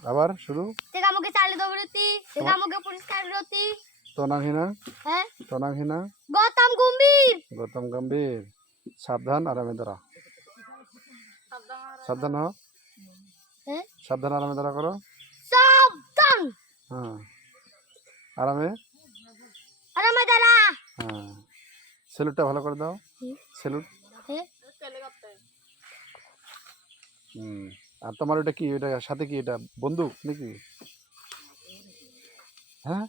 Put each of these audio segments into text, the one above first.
আবার শুরু তেকামুকে চালে দবরতি তেকামুকে পরিষ্কার রতি তনাহিনা হ্যাঁ তনাহিনা গৌতম গম্ভীর গৌতম গম্ভীর সাবধান আরামে ধরা সাবধান হও হ্যাঁ সাবধান আরামে ধরা করো সাবধান হ্যাঁ আরামে আরামে দাঁড়া হ্যাঁ সেলুটটা ভালো করে দাও সেলুট হ্যাঁ আর তোমার ওটা কি এটা সাথে কি এটা বন্দুক নাকি হ্যাঁ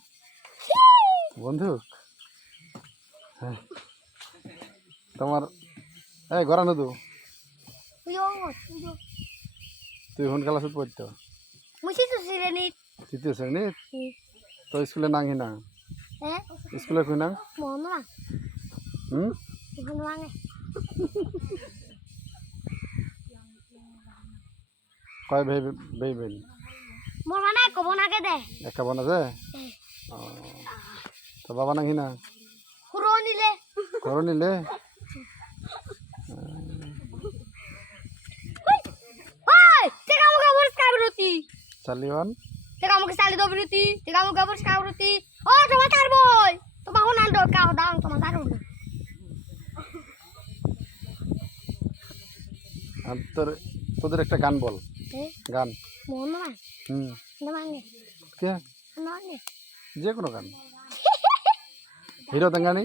বন্দুক হ্যাঁ তোমার এই গড়ানো তো তুই কোন ক্লাসত পড়তো মুছি তো শ্রেণী তৃতীয় শ্রেণী তো স্কুলে নাঙি না হ্যাঁ স্কুলে কই না মন না হুম এখানে মানে কয় ভাই ভাই ভাই মোর মানে কব নাকে দে একা বোন আছে তো বাবা নাঙি না হুরো নিলে করো নিলে ওই তেকামুকে পরিষ্কার রতি চালিওয়ান তেকামুকে চালে দবরতি তেকামুকে পরিষ্কার রতি ও তোমার তার বই তোমার হনাল দরকার দাও তোমার তার আর তোদের একটা গান বল গান মন না হুম না মানে কে না নে যে কোনো গান হিরো তেঙ্গানি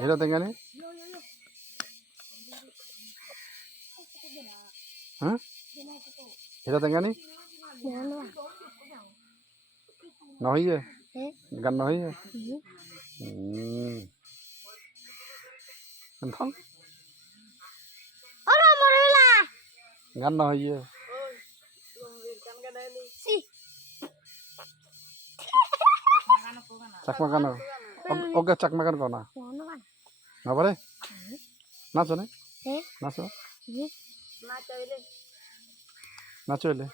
হিরো তেঙ্গানি হ্যাঁ হিরো তেঙ্গানি মন না নহইয়ে হ্যাঁ গান নহইয়ে এখন ওরে মরলা গান নহইয়ে সি চাকমা গান ওকে চাকমা গান কনা মন না না পারে নাচো না হ্যাঁ নাচো না চাইলে নাচো এলে